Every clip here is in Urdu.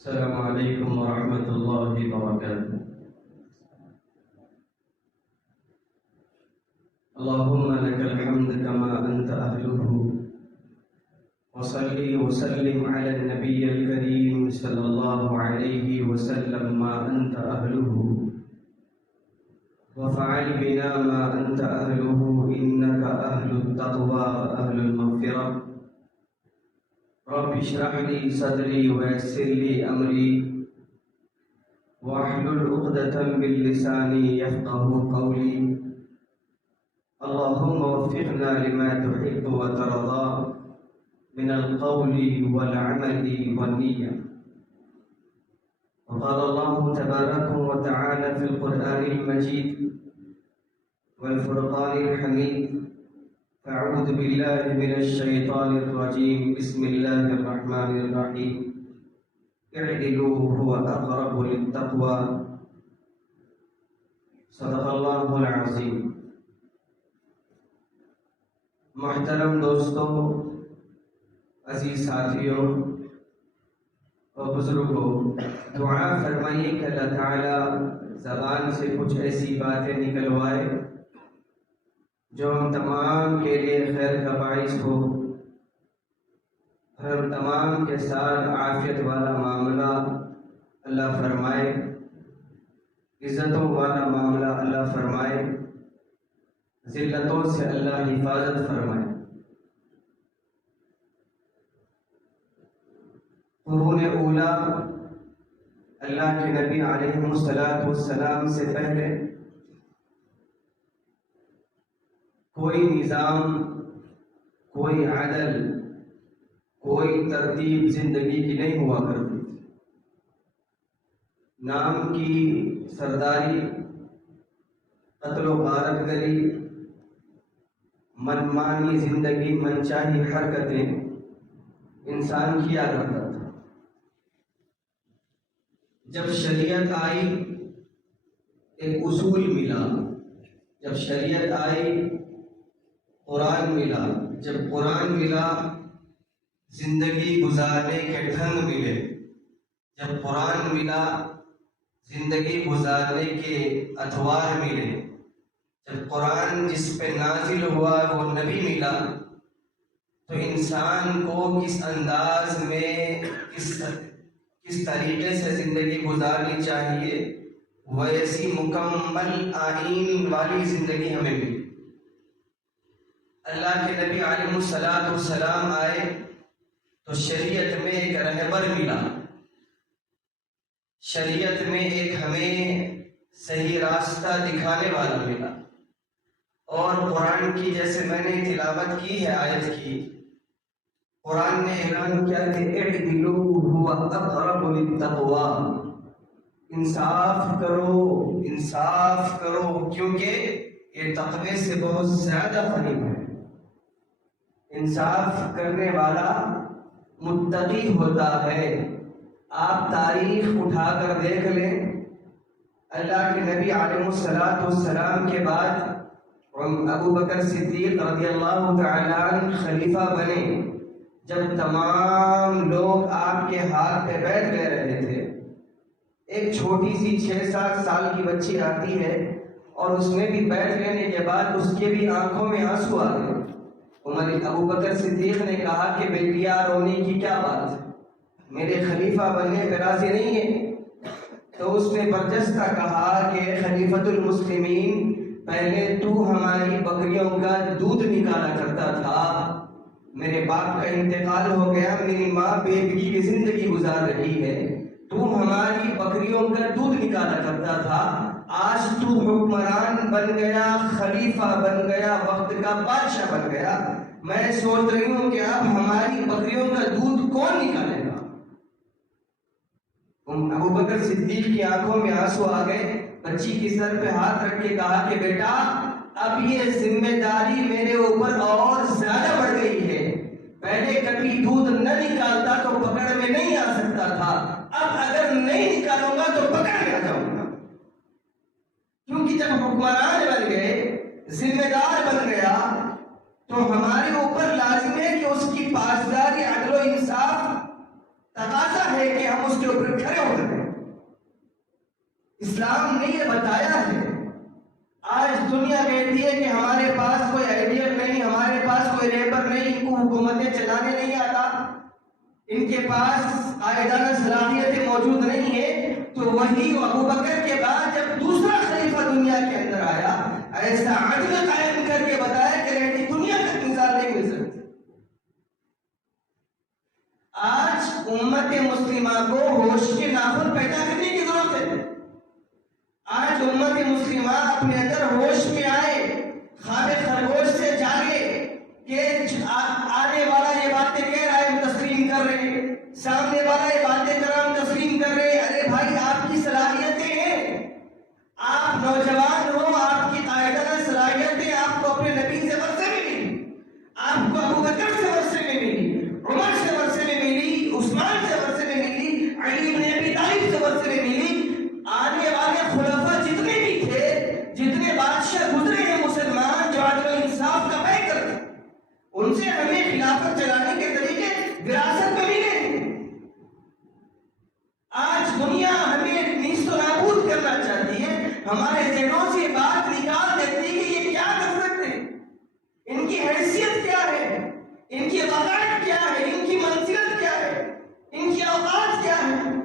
السلام علیکم ورحمۃ اللہ وبرکاتہ۔ اللہم لک الحمد کما انت اہلہ، وصلی وسلم علی النبی الکریم صلی اللہ علیہ وسلم ما انت اہلہ، وفعل بنا ما انت اہلہ انک اہل التقوی واہل المغفرہ۔ رب اشرح لي صدري ويسر لي امري واحلل عقدة من لساني يفقهوا قولي۔ اللهم وفقنا لما تحب وترضى من القول والعمل والنية۔ وقال الله تبارك وتعالى في القرآن المجيد والفرقان الحميد: أعوذ بالله من الشيطان الرجيم، بسم الله الرحمن الرحيم، اعدلوا هو أقرب للتقوى، صدق الله العظيم۔ محترم دوستوں، عزیز ساتھیوں اور بزرگوں، دعا فرمائیے کہ اللہ تعالی زبان سے کچھ ایسی باتیں نکلوائے جو ہم تمام کے لیے خیر کا باعث ہو، ہم تمام کے ساتھ عافیت والا معاملہ اللہ فرمائے، عزتوں والا معاملہ اللہ فرمائے، ذلتوں سے اللہ حفاظت فرمائے۔ قرون اولا اللہ کے نبی علیہ السلام سے پہلے کوئی نظام، کوئی عدل، کوئی ترتیب زندگی کی نہیں ہوا کرتی تھی۔ نام کی سرداری، قتل و غارت گری، منمانی زندگی، منچاہی حرکتیں انسان کیا کرتا تھا۔ جب شریعت آئی ایک اصول ملا، جب شریعت آئی قرآن ملا، جب قرآن ملا زندگی گزارنے کے ڈھنگ ملے، جب قرآن ملا زندگی گزارنے کے ادوار ملے، جب قرآن جس پہ نازل ہوا وہ نبی ملا، تو انسان کو کس انداز میں کس طریقے سے زندگی گزارنی چاہیے، ویسی مکمل آئین والی زندگی ہمیں ملی۔ اللہ کے نبی علیہ السلام آئے تو شریعت میں ایک رہبر ملا، شریعت میں ایک ہمیں صحیح راستہ دکھانے والا ملا، اور قرآن کی جیسے میں نے تلاوت کی ہے آیت کی، قرآن نے اعلان کیا کہ اعدلوا هو اقرب للتقوی، انصاف کرو، انصاف کرو، کیونکہ یہ تقوی سے بہت زیادہ قریب ہے۔ انصاف کرنے والا متقی ہوتا ہے۔ آپ تاریخ اٹھا کر دیکھ لیں، اللہ کے نبی علیہ السلام کے بعد ابو بکر صدیق رضی اللہ تعالیٰ عنہ خلیفہ بنے، جب تمام لوگ آپ کے ہاتھ پہ بیٹھ لے رہے تھے، ایک چھوٹی سی 6-7 سال کی بچی آتی ہے اور اس میں بھی بیٹھ لینے کے بعد اس کے بھی آنکھوں میں آنسو آ گئے۔ ابو بکر صدیق نے کہا کہ بیٹیا رونے کی کیا بات ہے، میرے خلیفہ بننے پہ راضی نہیں ہے؟ تو اس نے برجستہ کہا کہ خلیفۃ المسلمین، پہلے تو ہماری بکریوں کا دودھ نکالا کرتا تھا، میرے باپ کا انتقال ہو گیا، میری ماں بے بیوی کی زندگی گزار رہی ہے، تو ہماری بکریوں کا دودھ نکالا کرتا تھا، آج تو حکمران بن گیا، خلیفہ بن گیا، وقت کا بادشاہ بن گیا، میں سوچ رہی ہوں کہ اب ہماری بکریوں کا دودھ کون نکالے گا؟ ابو بکر صدیق کی آنکھوں میں آنسو آ گئے، بچی کی سر پہ ہاتھ رکھ کے کہا کہ بیٹا اب یہ ذمہ داری میرے اوپر اور زیادہ بڑھ گئی ہے، پہلے کبھی دودھ نہ نکالتا تو پکڑ میں نہیں آ سکتا تھا، اب اگر نہیں نکالوں گا تو پکڑ میں آ جاؤں گا، کیونکہ جب حکمران بن گئے، ذمہ دار بن گیا، تو ہمارے اوپر لازم ہے کہ اس کی پاسداری، عدل و انصاف تقاضا ہے کہ ہم اس کے اوپر اسلام نے یہ بتایا ہے۔ آج دنیا کہتی ہے کہ ہمارے پاس کوئی آئیڈیل نہیں، ہمارے پاس کوئی ریپر نہیں، ان کو حکومتیں چلانے نہیں آتا، ان کے پاس قائدانہ صلاحیتیں موجود نہیں ہیں، تو وہی ابو بکر کے بعد جب دوسرا خلیفہ دنیا کے اندر آیا، ایسا عدل قائم کر کے بتایا کہ رہتی دنیا تک مثال نہیں مل سکتی۔ آج امت مسلمہ کو ہوش کے ناخن پیدا کرنے کی ضرورت ہے۔ آج امت مسلمہ اپنے اندر ہوش میں آئے، خواب خرگوش سے جاگے کہ آنے والا یہ باتیں کہہ رہا ہے ہم تسلیم کر رہے ہیں، سامنے والا یہ باتیں کر رہا ہم تسلیم کر رہے ہیں۔ ارے بھائی، آپ کی صلاحیتیں ہیں، آپ نوجوان ہو، آپ کی قائدانہ صلاحیتیں آپ کو اپنے نبی سے ورثے میں ملی، آپ کو ابو بکر سے ورثے میں ملی، عمر سے ورثے میں ملی، عثمان سے ورثے میں ملی، علی بن ابی طالب سے ورثے میں ملی۔ آنے والے خلفاء جتنے بھی تھے، جتنے بادشاہ گزرے ہیں مسلمان جو عدل و انصاف کا پیکر تھے، ان سے ہمیں خلافت چلانے کے طریقے وراثت میں ملے ہیں۔ آج دنیا ہمیں نیست و نابود کرنا چاہتی ہے، ہمارے ذہنوں سے بات نکال دیتی ہے کہ یہ کیا کر سکتے ہیں، ان کی حیثیت کیا ہے، ان کی وقائع کیا ہے، ان کی منزلت کیا ہے، ان کی اوقات کیا ہے۔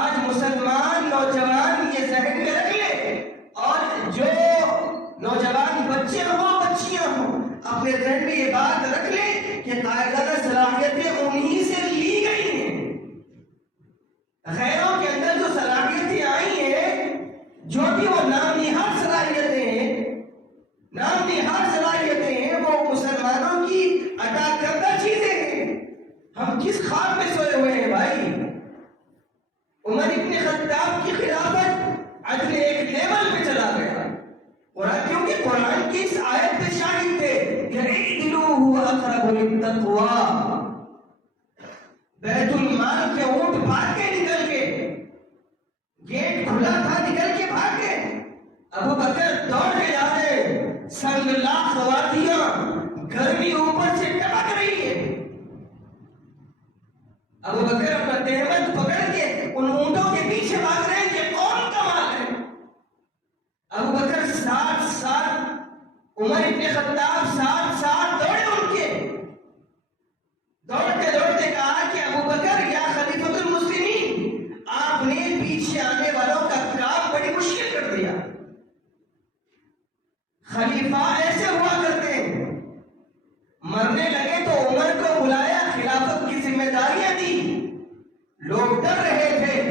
آج مسلمان نوجوان یہ ذہن میں رکھ لے، اور جو نوجوان بچے ہوں بچیاں ہوں اپنے ذہن میں یہ بات رکھ لے کہ قائدانہ صلاحیتیں انہی سے لی گئی ہیں۔ غیروں کے اندر جو صلاحیتیں آئی ہیں، جو بھی وہ نام نہاد صلاحیتیں ہیں، نام نہاد صلاحیتیں ہیں، وہ مسلمانوں کی عطا کردہ چیزیں ہیں۔ ہم کس خواب میں سوئے ہوئے ہیں بھائی؟ عمر ابن خطاب کی خلافت عدل ایک لیول پہ چلا گیا، قرآن کیونکہ قرآن کی اس آیت پہ شاہد تھے کہ اعدلوا هو اقرب للتقوی۔ بیت المال کے اونٹ بھاگ کے نکل کے، گیٹ کھلا تھا نکل کے بھاگ کے، ابو بکر دوڑ کے جاتے، سنگلاخ وادیاں، گرمی اوپر سے ٹپک رہی ہے، ابو بکر اپنا تہمت پکڑ کے ان اونٹوں کے پیچھے بھاگ رہے ہیں کہ کون کا مال ہے۔ ابو بکر ساتھ عمر ابن خطاب ساتھ دوڑے ان کے، دوڑتے دوڑتے کہا کہ ابو بکر یا خلیفۃ المسلمین، آپ نے پیچھے آنے والوں کا کام بڑی مشکل کر دیا۔ خلیفہ ایسے ہوا کرتے ہیں، مرنے لگے تو عمر کو بلایا، خلافت کی ذمہ داریاں دی، لوگ ڈر رہے تھے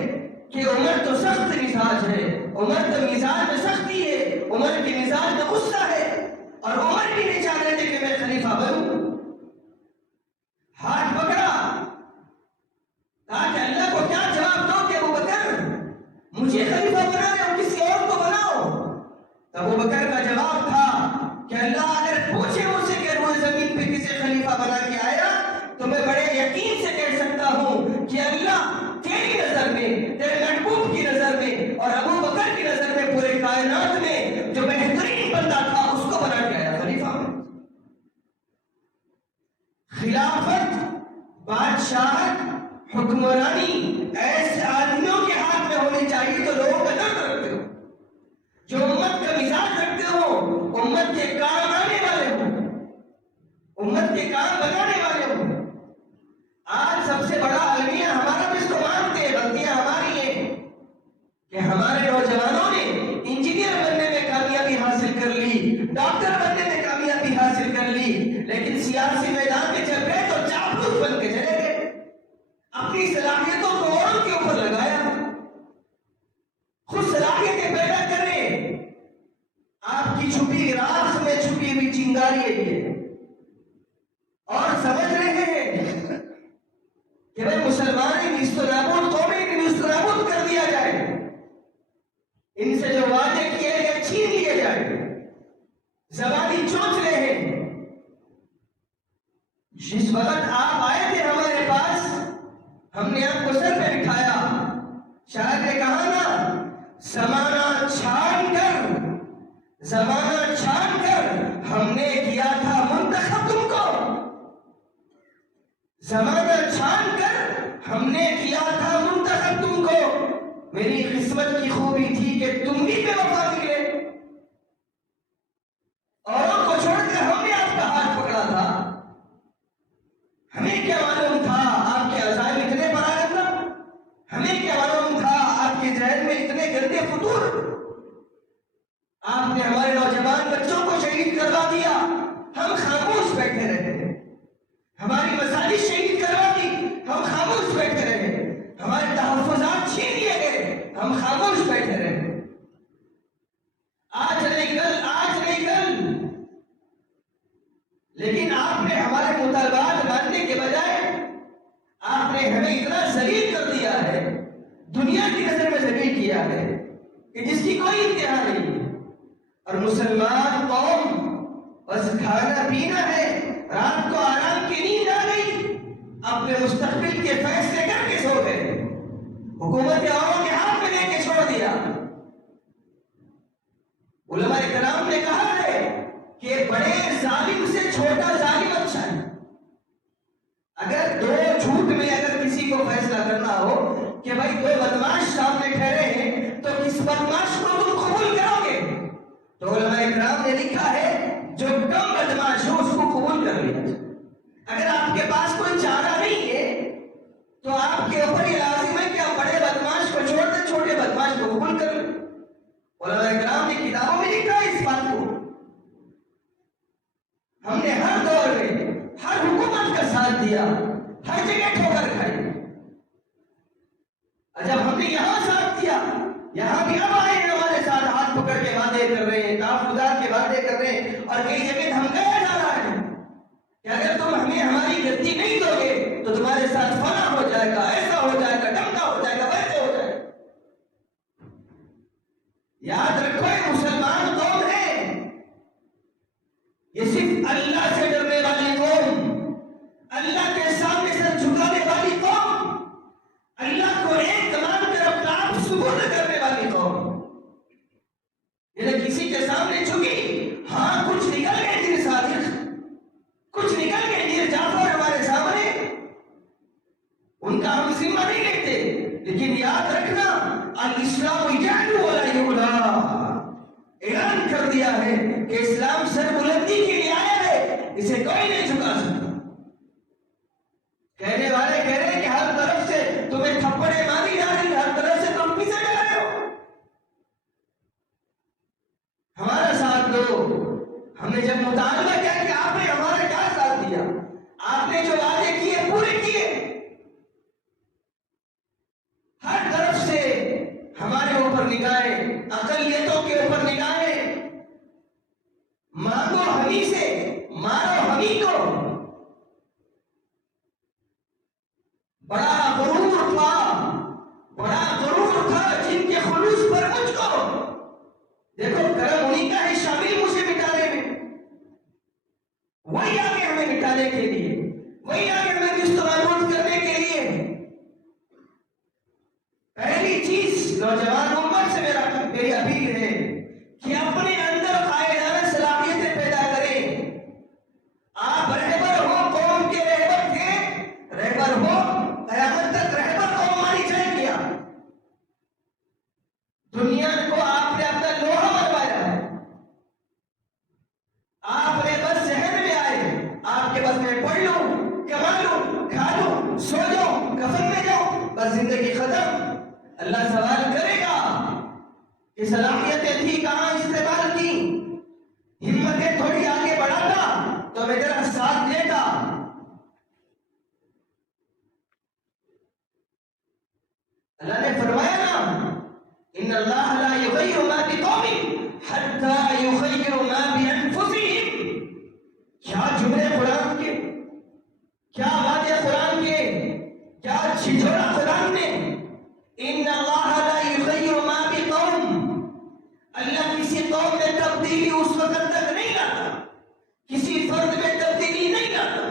کہ عمر تو سخت مزاج ہے، عمر تو مزاج میں سختی ہے، عمر کی مزاج میں غصہ ہے، اور عمر بھی نہیں چاہ رہے تھے کہ میں خلیفہ بنوں۔ ہاتھ پکڑا، کہا کہ اللہ کو کیا جواب دو کہ ابو بکر مجھے خلیفہ بنا رہے ہو، کسی اور کو بناؤ۔ ابو بکر کا جواب تھا کہ اللہ اگر پوچھے مجھ سے کہ روئے زمین پہ کسی خلیفہ بنا کے آیا تو میں بڑے یقین سے کہہ سکتا ہوں کہ اللہ تیری نظر میں، تیرے محبوب کی نظر میں اور ابو بکر کی نظر میں پورے کائنات میں جو بہترین بندہ تھا اس کو بنا کے آیا خلیفہ۔ خلافت، بادشاہت، حکمرانی ایسے آدمیوں کے ہاتھ میں ہونی چاہیے جو لوگوں کا درد رکھتے ہو، جو امت کا مزاج رکھتے ہو، امت کے کام آنے والے ہوں، امت کے کام بنانے والے ہوں۔ آج سب سے بڑا المیہ ہمارا بھی اس کو مانتے ہیں، غلطیاں ہماری ہیں کہ ہمارے نوجوانوں نے انجینئر بننے میں کامیابی حاصل کر لی، ڈاکٹر بننے میں کامیابی حاصل کر لی، لیکن سیاسی میدان میں جب گئے تو چاپلوس بن کے چلے گئے، اپنی صلاحیتوں کو اوروں کے اوپر لگایا۔ خود صلاحیتیں پیدا کریں، آپ کی چھپی راز میں چھپی ہوئی چنگاری ہے یہ، اور سمجھ رہے ہیں کہ بھائی مسلمان نیست و نابود قومیں نیست و نابود کر دیا جائے، ان سے جو وعدے کیے گئے چھین لیے جائے، زبانی چونچلے ہیں۔ جس وقت آپ آئے تھے ہمارے پاس، ہم نے آپ کو سر پہ بٹھایا، شاعر نے کہا نا، زمانہ چھان کر ہم نے کیا تھا منتخب تم کو، زمانہ چھان کر ہم نے کیا تھا منتخب تم کو، میری قسمت کی خوبی تھی کہ تم بھی بے وفا نکلے، اوروں کو چھوڑ کر ہم نے آپ کا ہاتھ پکڑا تھا، ہمیں کیا معلوم تھا آپ کے عزائم اتنے برآمد، ہمیں کیا معلوم تھا آپ کے ذہن میں اتنے گندے فطور، آپ نے ہمارے نوجوان بچوں کو شہید کروا دیا، ہم خاموش بیٹھے رہے، ہماری مساجد شہید کروا دی، ہم خاموش بیٹھے رہے، ہمارے تحفظات چھین لیے گئے، ہم خاموش بیٹھے رہے، آج نہیں کل، لیکن آپ نے ہمارے مطالبات ماننے کے بجائے آپ نے ہمیں اتنا ذلیل کر دیا ہے، دنیا کی نظر میں ذلیل کیا ہے کہ جس کی کوئی انتہا نہیں ہے، اور مسلمان قوم بس کھانا پینا ہے، رات کو آرام کی نیند آ گئی، اپنے مستقبل کے فیصلے کر کے سو گئے، حکومت اوروں کے ہاتھ میں لے کے چھوڑ دیا۔ علماء کرام نے کہا ہے کہ بڑے ظالم سے چھوٹا ظالم اچھا ہے۔ اگر دو جھوٹ میں اگر کسی کو فیصلہ کرنا ہو کہ بھائی دو بدماش سامنے ٹھہرے ہیں تو کس بدماش کو تم قبول کرو گے، تو علماء کرام نے لکھا ہے جو کم بدماش ہو اس کو قبول کر لیا۔ اگر آپ کے پاس کوئی چارہ نہیں ہے تو آپ کے اوپر یہ لازم ہے کہ آپ بڑے بدماش کو چھوڑ دیں، چھوٹے بدماش کو قبول کر لیں۔ علماء کرام نے کتابوں میں لکھا ہے اس بات کو۔ ہم نے ہر دور میں ہر حکومت کا ساتھ دیا، ہر جگہ ٹھوکر کھائی، اور جب ہم نے یہاں ساتھ دیا، یہاں بھی اب آئے ہیں ہمارے ساتھ ہاتھ پکڑ کے وعدے کر رہے ہیں، تحفظات کے وعدے کر رہے ہیں، اور کئی جگہ دھمکایا جا رہا ہے کہ اگر تم ہمیں ہماری گدی نہیں دو گے تو تمہارے ساتھ فنا ہو جائے گا، ایسا ہو جائے گا، ڈمکا ہو جائے گا، ویسے ہو جائے گا۔ یاد رکھو یہ مسلمان قوم ہے، یہ صرف اللہ سے ڈرنے والی قوم، اللہ کے سامنے سر جھکانے والی قوم، اللہ کو ایک مان کر اپنا آپ سپرد کرنے والی قوم، یہ کسی کے سامنے جھکی، ہاں کچھ نکل گئے دیر صادق، کچھ نکل گئے دیر جعفر ہمارے سامنے، ان کا ہم ذمہ نہیں لیتے، لیکن یاد رکھنا الاسلام یعلو ولا یعلا، اعلان کر دیا ہے کہ اسلام سر بلندی کے لیے آیا ہے، اسے کوئی نہیں جھکا سکتا۔ کہنے والے کہہ رہے ہیں کہ ہر طرف سے تمہیں تھپڑیں ماری جا رہی، ہر طرف سے تم پیچھے جا رہے ہو، ہمارا ساتھ دو۔ ہم نے جب مطالبہ کیا کہ آپ نے ہمارا کیا ساتھ دیا، آپ نے جو وعدے کیے پورے کیے، ہر طرف سے ہمارے اوپر نگاہیں، اقلیتوں کے اوپر نگاہیں، مانگو ہمیں سے، مارو ہمیں کو۔ بڑا غرور تھا جن کے خلوص پر مجھ کو، دیکھو کرم انہیں کا ہے شامل مجھے مٹانے میں، وہی آگے ہمیں مٹانے کے لیے، وہی آگے ہمیں دستمعروض کرنے کے لیے۔ پہلی چیز نوجوان امت سے میری اپیل ہے کہ اپنے اندر قائدانہ صلاحیتیں پیدا کریں۔ آپ رہبر ہو، قوم کے رہبر تھے، رہبر ہو، قیامت تک رہبر قوم مانی جائے گی۔ دنیا کو آپ نے اپنا لوہا بنوایا ہے، آپ نے بس ذہن میں آئے، آپ کے بس میں پڑھ لوں، کما لوں، کھا لوں، سو جاؤں، کفن میں جاؤں، بس زندگی ختم۔ اللہ سوال کرے گا کہ صلاحیتیں تھی کہاں استعمال کی، ہمتیں تھوڑی آگے بڑھاتا تو میں تیرا ساتھ دیتا۔ اللہ نے فرمایا نا ان اللہ لا یغیر ما بقوم حتی یغیر ما بانفسہم۔ کیا جملے قرآن کے، کیا وعدے قرآن کے، کیا چھچوڑا قرآن نے۔ ان اللہ لا یغیر ما بقوم، اللہ کسی قوم میں تبدیلی اس وقت تک نہیں لاتا، کسی فرد میں تبدیلی نہیں لاتا،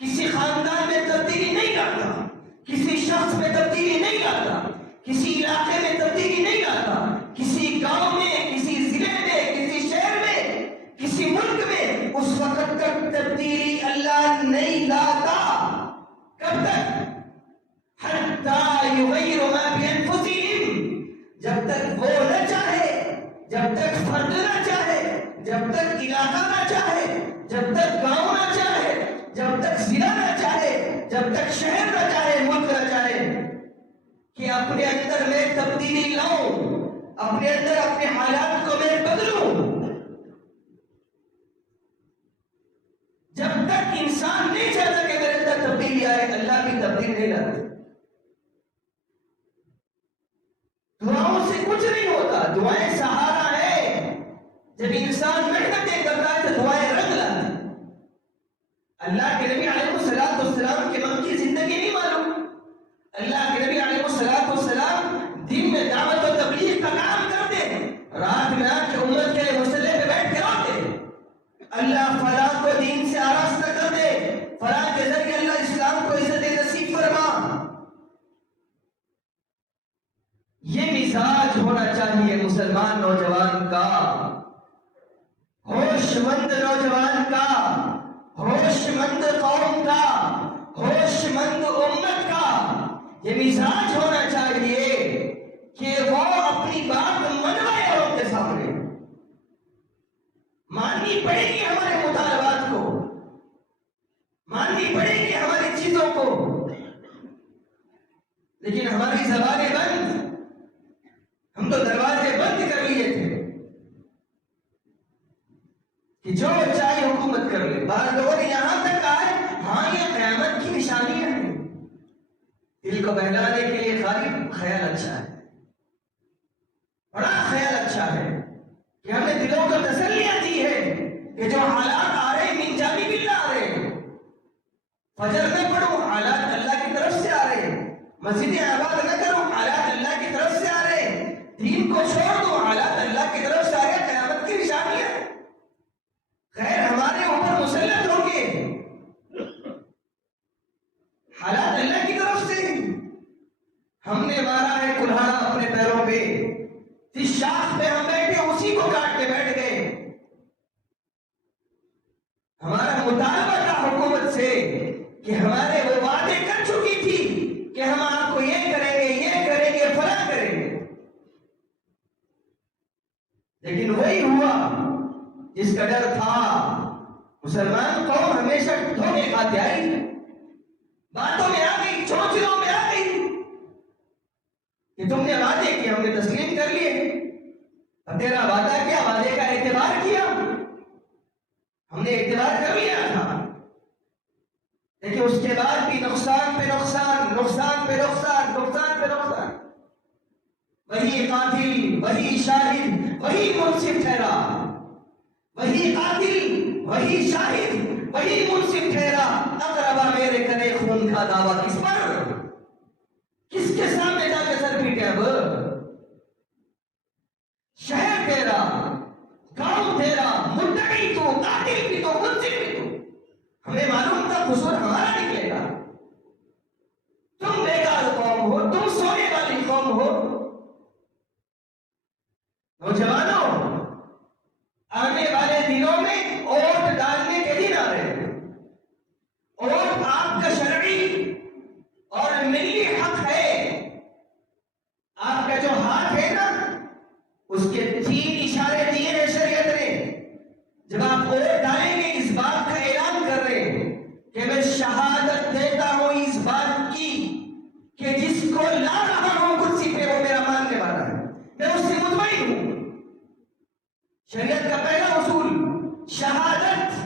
کسی خاندان میں تبدیلی نہیں لاتا، کسی شخص میں تبدیلی نہیں لاتا، کسی علاقے میں تبدیلی نہیں لاتا، کسی گاؤں میں، کسی ضلع میں، کسی شہر میں، کسی ملک میں اس وقت تک تبدیلی اللہ نہیں لاتا۔ کب تک؟ حتی یغیر ما بانفسہم، جب تک وہ نہ چاہے، جب تک فرد نہ چاہے، جب تک علاقہ نہ چاہے، جب تک گاؤں نہ چاہے، جب تک ضلع نہ چاہے، جب تک شہر نہ چاہے، ملک نہ چاہے کہ اپنے اندر میں تبدیلی لاؤں، اپنے اندر اپنے حالات کو میں بدلوں، جب تک انسان نہیں چاہتا کہ میرے اندر تبدیلی آئے، اللہ بھی تبدیل نہیں لاتے۔ دعاؤں سے کچھ نہیں ہوتا، دعائیں سہارا ہے۔ جب انسان محنتیں کرتا ہے تو دعائیں رنگ لاتی۔ اللہ کے نبی علیہ السلام کے من کی زندگی نہیں معلوم۔ اللہ کے نبی علیہ السلام دن میں دعوت و تبلیغ کا کام کرتے، رات میں آ کے امت کے مسئلے پہ بیٹھ کے روتے، اللہ فلاں کو دین سے آراستہ کر دے، فلاں کے ذریعے اللہ اسلام کو عزت نصیب فرما۔ یہ مزاج ہونا چاہیے مسلمان نوجوان کا، ہوش مند نوجوان کا، ہوش مند قوم کا، ہوش مند امت کا۔ یہ مزاج ہونا چاہیے کہ وہ اپنی بات منوائے اوروں کے سامنے، ماننی پڑے گی ہمارے مطالبات کو، ماننی پڑے گی ہماری چیزوں کو، لیکن ہماری زبانیں بند، ہم تو دروازے بند کر لیے تھے کہ جو چاہے حکومت کر لے۔ بعض لوگوں نے یہاں تک کہا ہے ہاں یہ قیامت کی نشانیاں ہیں۔ دل کو بہلانے کے لیے غالب خیال اچھا ہے، بڑا خیال اچھا ہے کہ ہم نے دلوں کو تسلیاں دی ہے کہ جو حالات آ رہے من جانب اللہ آ رہے ہیں، فجر نہ پڑھوں حالات اللہ کی طرف سے آ رہے ہیں، مسجد آباد نہ کروں حالات اللہ کی طرف سے آ رہے ہیں، دین کو چھوڑ دوں حالات اللہ کی طرف سے آ رہے ہیں۔ قیامت کی نشانیاں خیر ہمارے اوپر مسلط ہوں گے، حالات اللہ کی طرف سے۔ ہم نے مارا ہے کلہاڑا اپنے پیروں پہ، جس شاخ پہ ہم بیٹھے اسی کو کاٹ کے بیٹھ گئے۔ ہمارا مطالبہ تھا حکومت سے کہ ہمارے وہ وعدے کر چکی تھی کہ ہم آپ کو یہ کریں گے، یہ کریں گے، فلاں کریں گے، لیکن وہی ہوا جس کا ڈر تھا۔ مسلمان قوم ہمیشہ دھوکے کھاتے آئی، باتوں میں آ گئی، چونچلوں میں آ گئی کہ تم نے وعدے کیا، ہم نے تسلیم کر لیے، اب تیرا وعدہ کیا، وعدے کا اعتبار کیا، ہم نے اعتبار کر لیا تھا، لیکن اس کے بعد بھی نقصان پہ نقصان، نقصان پہ نقصان، نقصان پہ نقصان۔ وہی قاتل، وہی شاہد، وہی منصف ٹھہرا، وہی قاتل، وہی شاہد، وہی منصف ٹھہرا۔ اقربا میرے کرے خون کا دعویٰ کس پر، کس کے سامنے جا کے سر پیٹے؟ اب شہر تیرا، گاؤں تیرا، مدعی تو، قاتل بھی تو، منصف بھی تو، ہمیں معلوم تھا قصور ہمارا نکلے گا۔ تم بیکار قوم ہو، تم سونے والی قوم ہو۔ نوجوانوں، آنے والے دنوں میں ووٹ ڈالنے کے دن آ رہے ہیں۔ ووٹ آپ کا شرعی اور ملی حق ہے۔ آپ کا جو ہاتھ ہے نا، اس کے 3 اشارے دیے ہیں شریعت نے۔ جب آپ ووٹ ڈالیں گے اس بات کا اعلان کر رہے ہیں کہ میں شہادت دیتا ہوں اس بات کی کہ جس کو لا رہا ہوں کرسی پہ وہ میرا ماننے والا ہے، میں اس سے مطمئن ہوں۔ شریعت کا پہلا اصول شہادت،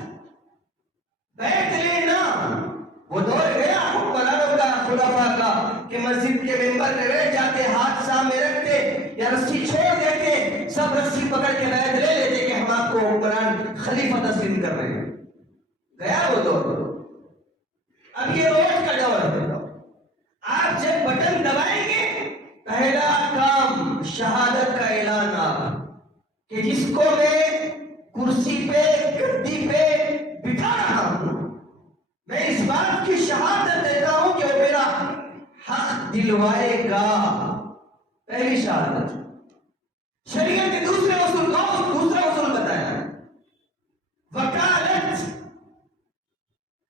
بیعت لینا۔ وہ دور گیا حکمرانوں کا، خلفاء کا، کہ مسجد کے ممبر پہ بیٹھ جاتے، ہاتھ سامنے رکھتے یا رسی چھوڑ دیتے، سب رسی پکڑ کے بیعت لے لیتے کہ ہم آپ کو حکمران خلیفہ تسلیم کر رہے ہیں۔ گیا وہ دور۔ اب یہ ووٹ کا دور ہے۔ آپ جب بٹن دبائیں گے، پہلا کام شہادت کا اعلان آپ کہ جس کو میں کرسی پہ، گدی پہ بٹھا رہا ہوں، میں اس بات کی شہادت دیتا ہوں کہ وہ میرا حق دلوائے گا۔ پہلی شہادت۔ شریعت نے دوسرا اصول بتایا، وکالت۔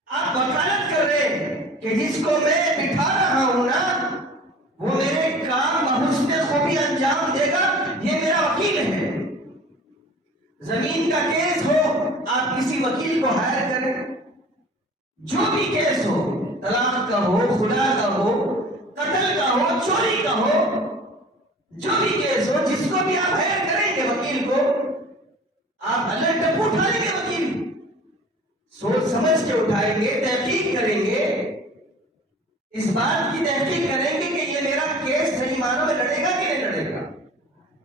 آپ وکالت کر رہے کہ جس کو میں بٹھا رہا ہوں نا، وہ میرے کام بحسن خوبی انجام دے گا یہ میرا وکیل ہے۔ زمین کا کیس ہو آپ کسی وکیل کو ہائر کریں، جو بھی کیس ہو، طلاق کا ہو، خدا کا ہو، قتل کا ہو، چوری کا ہو، جو بھی کیس ہو، جس کو بھی آپ ہائر کریں گے وکیل کو، آپ اللہ ٹپو اٹھائیں گے وکیل، سوچ سمجھ کے اٹھائیں گے، تحقیق کریں گے، اس بات کی تحقیق کریں گے کہ یہ میرا کیس صحیح معنوں میں لڑے گا کہ نہیں لڑے گا،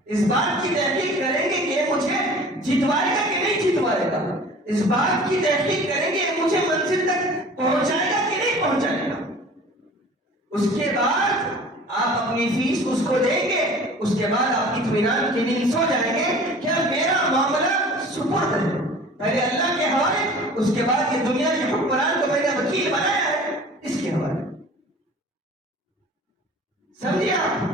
اس بات کی تحقیق کریں گے کہ یہ مجھے جتوائے گا کہ نہیں جتوائے گا، اس بات کی تحقیق کریں گے یہ مجھے منزل تک پہنچائے گا کہ نہیں پہنچائے گا۔ اس کے بعد آپ اپنی فیس اس کو دیں گے، اس کے بعد آپ اطمینان کی نیند سو جائیں گے کہ اب میرا معاملہ سپرد ہے، پہلے اللہ کے حوالے، اس کے بعد یہ دنیا کے حکمران کو میں نے وکیل بنایا ہے اس کے حوالے۔ سمجھے آپ؟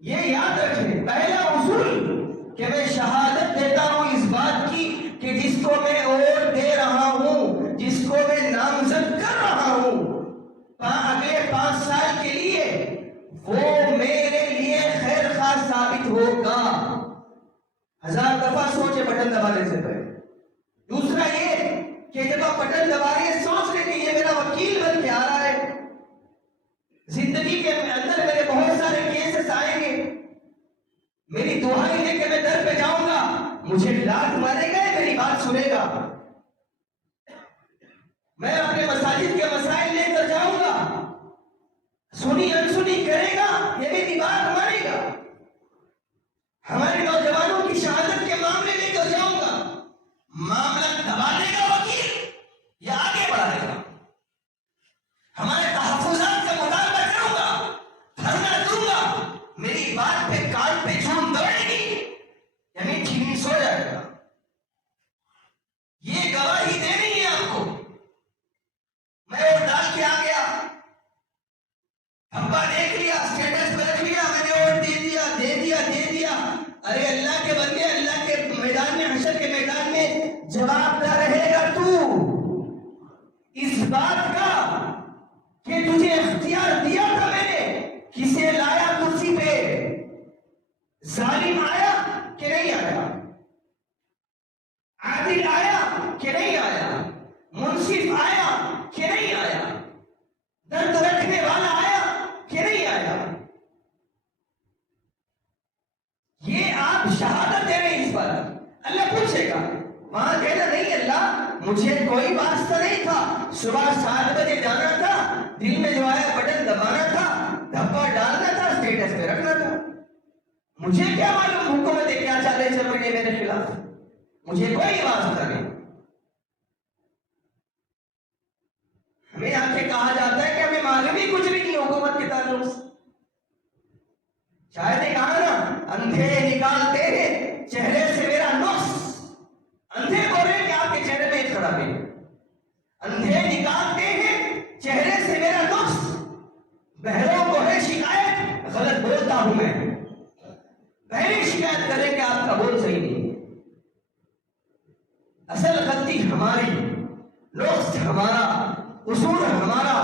یہ یاد رکھیں، پہلا اصول کہ میں شہادت دیتا ہوں اس بات کی کہ جس کو میں ووٹ دے رہا ہوں، جس کو میں نامزد کر رہا ہوں اگلے 5 سال کے لیے، وہ میرے لیے خیر خواہ ثابت ہوگا۔ 1000 دفعہ سوچے بٹن دبانے سے پہلے۔ دوسرا یہ کہ جب آپ بٹن دبا رہے ہیں سوچ لیں کہ یہ میرا وکیل بن کے آ رہا ہے، زندگی کے اندر میرے بہت سارے کیسز آئیں گے، میری دعائیں لے کے میں در پہ جاؤں گا، مجھے لاکھ مارے گئے میری بات سنے گا، میں اپنے مساجد کے مسائل لے کر جاؤں گا، سنی انسنی کرے گا، یہ میری بات مانے گا، ہمارے نوجوانوں کی شہادت کے معاملے لے کر جاؤں گا، معاملہ دبا دے گا وکیل یا آگے بڑھائے گا، ہمارے تحفظات کا مطالبہ کروں گا، دھرنا دوں گا، میری بات پہ کان پہ جھوم دوڑے گی یا میٹھی نیند سو جائے گا۔ یہ گواہی دینی ہے آپ کو۔ میں ووٹ ڈال کے آ گیا، ابا دیکھ لیا، اسٹیٹس پہ رکھ لیا، میں نے ووٹ دے دیا دے دیا دے دیا۔ ارے اللہ کے بندے، اللہ کے میدان میں، حشر کے میدان میں جواب دہ رہے گا تو اس بات کا کہ تجھے اختیار دیا تھا میں نے، کسے لایا کرسی پہ، ظالم آیا کہ نہیں آیا، عادل آیا کہ نہیں آیا، منصف آیا کہ نہیں آیا، درد رکھنے والا آیا کہ نہیں آیا۔ یہ آپ شہادت دے رہے ہیں اس بات، اللہ پوچھے گا، وہاں کہنا نہیں اللہ مجھے کوئی واسطہ نہیں تھا، صبح 7 بجے جانا تھا، دل میں جو آیا بٹن دبانا تھا، دھبا ڈالنا تھا، اسٹیٹس پہ رکھنا تھا، مجھے کیا معلوم حکومتیں کیا چالیں چل رہی ہے میرے خلاف، مجھے کوئی واسطہ نہیں۔ ہمیں یہاں سے کہا جاتا ہے کہ ہمیں معلوم ہی کچھ نہیں حکومت کے تعلق سے۔ شاید نے کہا نا، اندھے نکالتے ہیں چہرے سے میرا نقص، اندھے بول رہے ہیں کہ آپ کے چہرے میں ایک خرابی ہے، اندھے نکالتے ہیں چہرے سے میرا نقص، بہروں کو ہے شکایت غلط بولتا ہوں میں، بہریں شکایت کریں کہ آپ کا بول صحیح نہیں، اصل غلطی ہماری، نقص ہمارا، قصور ہمارا،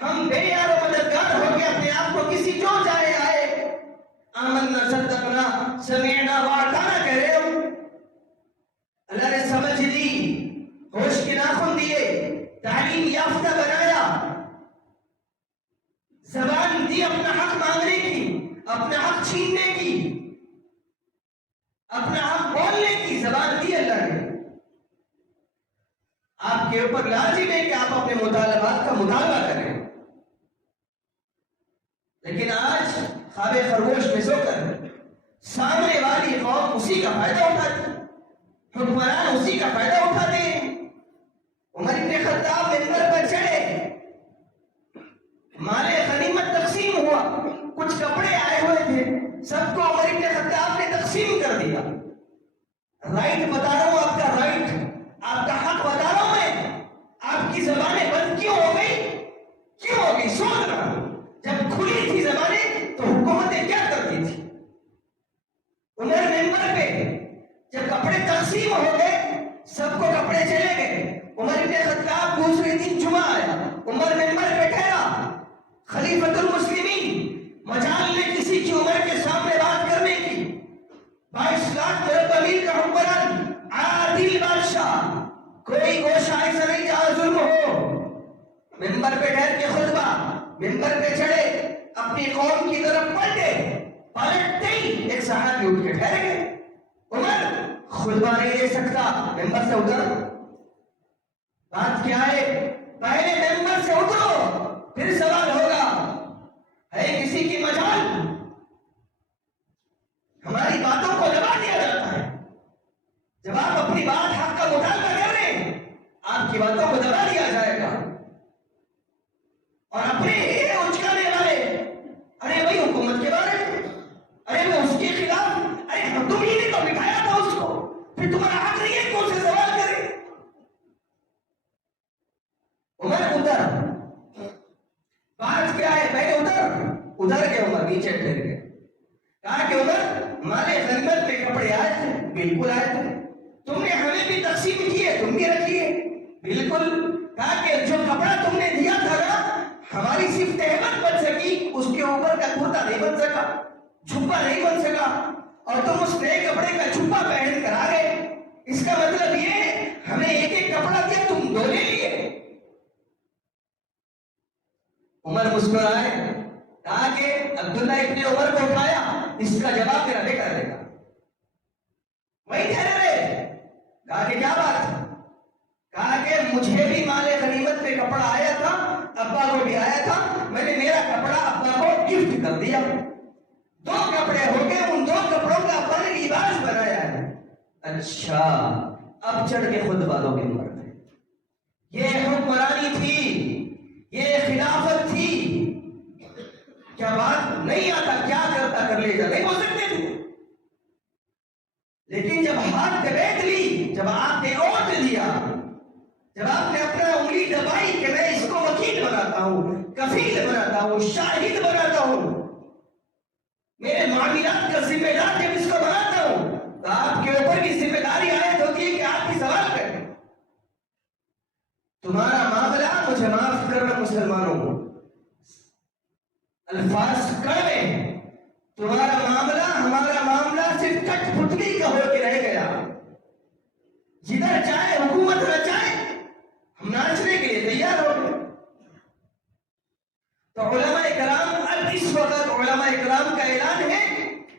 ہم بے یار و مددگار ہو کے اپنے آپ کو کسی جو جائے آئے آمنا صدقنا سمعنا واطعنا کہہ رہے ہو۔ اللہ نے سمجھ لی، ہوش کے ناخن دیے، تعلیم یافتہ بنایا، زبان دی اپنا حق مانگنے کی، اپنا حق چھیننے کی، اپنا حق بولنے کی زبان دی اللہ نے۔ آپ کے اوپر لازم ہے کہ آپ اپنے مطالبات کا مطالبہ کریں، لیکن آج خواب خرگوش میں سو کر سامنے والی قوم اسی کا فائدہ اٹھاتی، حکمران اسی کا فائدہ اٹھاتے ہیں۔ عمر بن خطاب منبر پر چڑھے، مال غنیمت تقسیم ہوا، کچھ کپڑے آئے ہوئے تھے، سب کو عمر بن خطاب نے تقسیم کر دیا۔ رائٹ بتا رہا ہوں، آپ کا رائٹ، آپ کا حق بتا رہا ہوں میں، آپ کی زبانیں بند کیوں ہو گئی، کیوں ہو گئی، سوچ رہا ہوں۔ جب کھلی تھی زبانیں تو حکومتیں کیا کرتی تھی؟ عمر منبر پہ جب کپڑے تقسیم ہو گئے، سب کو کپڑے چلے گئے، عمر بن خطاب دوسرے دن جمعہ آیا، عمر منبر پہ ٹھہرا، خلیفۃ المسلمین ممبر پہ ٹھہر کے خطبہ، ممبر پہ چڑھے، اپنی قوم کی طرف پلٹتے ہی ایک صحابی اٹھ کے ٹھہر گئے، عمر خطبہ نہیں دے سکتا، ممبر سے اتر۔ بات کیا ہے؟ پہلے ممبر سے اترو، پھر سوال ہوگا۔ ہے کسی کی مجال؟ ہماری باتوں کو دبا دیا جاتا ہے۔ جب آپ اپنی بات حق کا مطالبہ کر رہے ہیں، آپ کی باتوں کو دبا دیا جائے گا، اور اپنے ہی اچکانے والے، ارے بھائی حکومت کے بارے میں، ارے میں اس کے خلاف، ارے تم ہی نے تو بٹھایا تھا اس کو، پھر تمہارا حق نہیں ہے کہ اس سے سوال کرے۔ عمر ادھر، بات کیا ہے؟ پہلے ادھر کے عمر نیچے ٹھہر گئے، کہا کہ عمر مال غنیمت میں کپڑے آئے تھے؟ بالکل آئے تھے۔ تم نے ہمیں بھی تقسیم کیے، تم بھی رکھیے؟ بالکل۔ کہا کہ جو کپڑا تم نے دیا تھا نا، ہماری صرف تہمت بن سکی، اس کے اوپر کا کرتا نہیں بن سکا، جھپا نہیں بن سکا، اور تم اس نئے کپڑے کا جھپا پہن کر آ گئے۔ اس کا مطلب یہ ہمیں ایک ایک کپڑا دیا، تم دو لے لیے۔ عمر مسکرائے، کہا کہ عبداللہ ابن عمر کو اٹھایا، اس کا جواب میرا بیٹا دے گا۔ وہی ٹھہرے رہے۔ کہا کہ کیا بات؟ کہا کہ مجھے بھی مال غنیمت پہ کپڑا آیا تھا، ابا کو بھی آیا تھا، میں نے میرا کپڑا ابا کو گفٹ کر دیا، دو کپڑے ہو گئے، ان دو کپڑوں کا ابا نے لباس بنایا ہے۔ اچھا، اب چڑھ کے خود باتوں کے مر گئے۔ یہ حکمرانی تھی، یہ خلافت تھی، کیا بات نہیں آتا کیا کرتا کر لے جا، نہیں ہو سکتے تھے، لیکن جب ہاتھ پہ بیٹھ لی، جب آپ نے اوٹ دیا، جب آپ نے اپنا انگلی دبائی کہ میں اس کو وکیل بناتا ہوں، کفیل بناتا ہوں، شاہد بناتا ہوں، میرے معاملات کا ذمہ دار جب اس کو بناتا ہوں، تو آپ کے اوپر کی ذمہ داری عائد ہوتی ہے کہ آپ کی سوال کریں۔ تمہارا معاملہ، مجھے معاف کرنا مسلمانوں، الفاظ کڑوے، تمہارا معاملہ ہمارا معاملہ صرف کٹ پتلی کا ہو کے رہ گیا۔ جدھر چاہے حکومت نہ چاہے، ہم ناچنے کے لیے تیار ہو گئے۔ تو علماء کرام، اب اس وقت علماء کرام کا اعلان ہے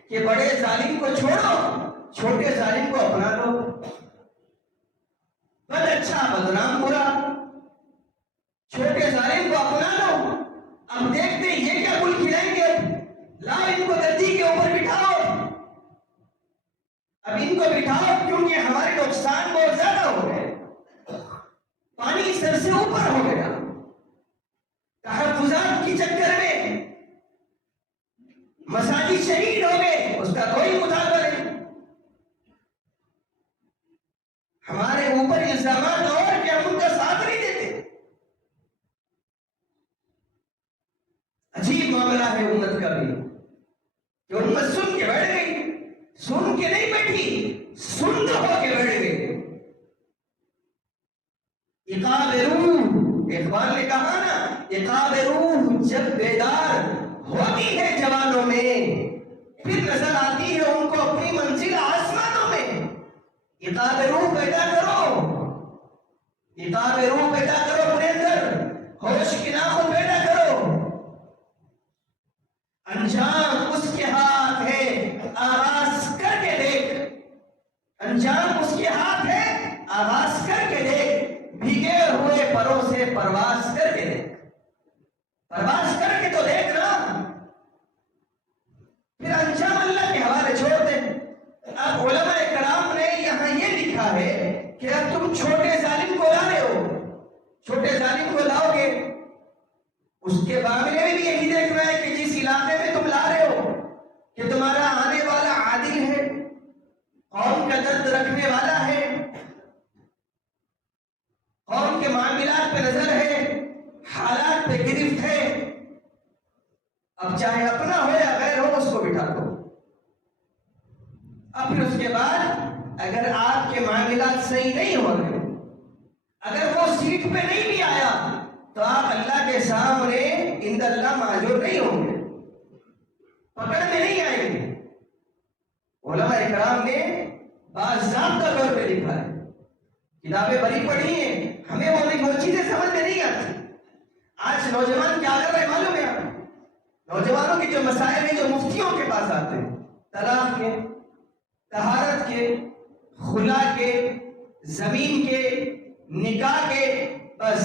کہ بڑے ظالم کو چھوڑو، چھوٹے ظالم کو اپنا لو، بد اچھا بدنام برا، چھوٹے ظالم کو اپنا لو۔ اب دیکھتے ہیں یہ کیا گل کھلائیں گے، لاؤ ان کو گدی کے اوپر بٹھاؤ، اب ان کو بٹھاؤ، کیونکہ ہمارے نقصان بہت زیادہ ہو گئے، پانی سر سے اوپر ہو گیا، تحفظات کی چکر میں مساجد شہید ہو گئے، اس کا کوئی مطالبہ نہیں، ہمارے اوپر الزامات اور کہ ہم ان کا ساتھ نہیں دیتے۔ عجیب معاملہ ہے امت کا بھی، کہ امت سن کے بیٹھ گئی، سن کے نہیں بیٹھی، سن ہو کے بیٹھ گئی۔ عقاب روح، اقبال نے کہا نا، عقاب روح جب بیدار ہوتی ہے جوانوں میں، پھر نظر آتی ہے ان کو اپنی منزل آسمانوں میں۔ عقاب روح پیدا کرو، عقاب روح پیدا کرو اپنے اندر، ہوش کی ناخن پیدا کرو۔ انجام اس کے ہاتھ ہے، آغاز کر کے دیکھ، انجام اس کے ہاتھ ہے، آغاز کر کے دیکھ، بھیگے ہوئے پروں سے پرواز کر کے دیکھ، پرواز کر کے تو دیکھ نا، پھر انجام اللہ کے حوالے چھوڑ دے۔ اب علماء کرام نے یہاں یہ لکھا ہے کہ اب تم چھوٹے ظالم کو لا رہے ہو، چھوٹے ظالم کو لاؤ گے، اس کے معاملے میں بھی یہی دیکھ رہا ہے کہ جس علاقے میں تم لا رہے ہو کہ تمہارا آنے والا عادل ہے، قوم کا درد رکھنے والا ہے، قوم کے معاملات پہ نظر ہے، حالات پہ گرفت ہے، اب چاہے اپنا ہو یا غیر ہو اس کو بٹھا دو۔ اب پھر اس کے بعد اگر آپ کے معاملات صحیح نہیں ہو رہے، اگر وہ سیٹ پہ نہیں بھی آیا، تو آپ اللہ کے سامنے عند اللہ معذور نہیں ہوں گے، پکڑ میں نہیں آئیں گے۔ علماء کرام نے باضابطہ طور پہ لکھا ہے، کتابیں بڑی پڑھی ہیں، ہمیں وہ چیزیں سمجھ میں نہیں آتی، آج نوجوان کیا کر رہے ہیں معلوم ہے آپ؟ نوجوانوں کے جو مسائل ہیں جو مفتیوں کے پاس آتے ہیں، طلاق کے، طہارت کے، خلا کے، زمین کے، نکاح کے، بس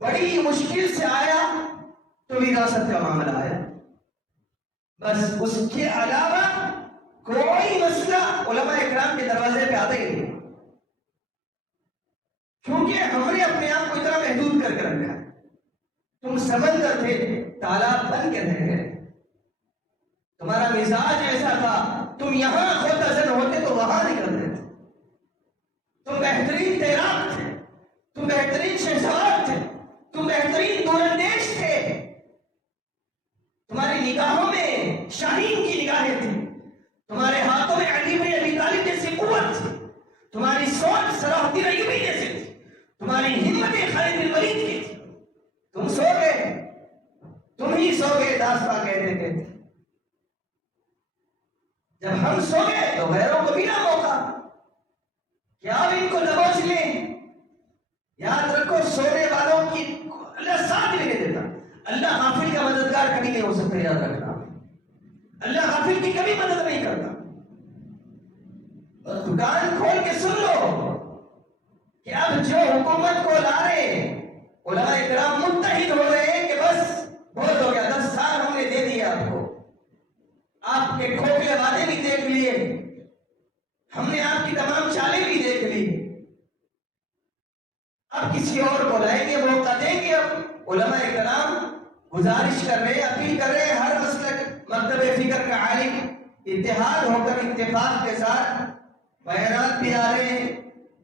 بڑی مشکل سے آیا تو وراثت کا معاملہ آیا، بس اس کے علاوہ کوئی مسئلہ علماء اکرام کے دروازے پہ آتا ہی نہیں، کیونکہ ہم نے اپنے آپ کو اتنا محدود کر کے رکھا ہے۔ تم سمندر تھے، تالاب بن کے رہ گئے، تمہارا مزاج ایسا تھا، تم یہاں خودازن ہوتے تو وہاں نکلتے تھے، تم بہترین تیراک تھے، تم بہترین شہزاد تھے، تم بہترین دوراندیش تھے، تمہاری نگاہوں میں شاہین کی نگاہیں تھیں، تمہارے ہاتھوں میں علی بن ابی طالب جیسی قوت تھی، تمہاری سوچ صلاح الدین ایوبی جیسی تھی، تمہاری ہمت خالد بن ولید کی تھی، تم سو گئے، تم ہی سو گئے، داستان کہتے کہتے جب ہم سو گئے تو غیروں کو ملا موقع کہ آپ ان کو دبوچ لیں۔ یاد رکھو سونے والوں کی اللہ ساتھ نہیں دیتا، اللہ غافل کا مددگار کبھی نہیں ہو سکتا، یاد رکھنا، اللہ غافل کی کبھی مدد نہیں کرتا۔ اور دکان کھول کے سن لو کہ اب جو حکومت کو لا رہے علماء اکرام متحد ہو رہے ہیں کہ بس بہت ہو گیا، 10 سال ہم نے دے دیا آپ کو، آپ کے کھوکھلے وعدے بھی دیکھ لیے، ہم نے آپ کی تمام چالیں بھی دیکھ لی، اب کسی اور کو لائیں گے، موقع دیں گے۔ اب علماء اکرام گزارش کر رہے ہیں، اپیل کر رہے ہیں، ہر مسلک مکتب فکر کا عالم اتحاد ہو کر اتفاق کے ساتھ بیانات بھی آ رہے ہیں،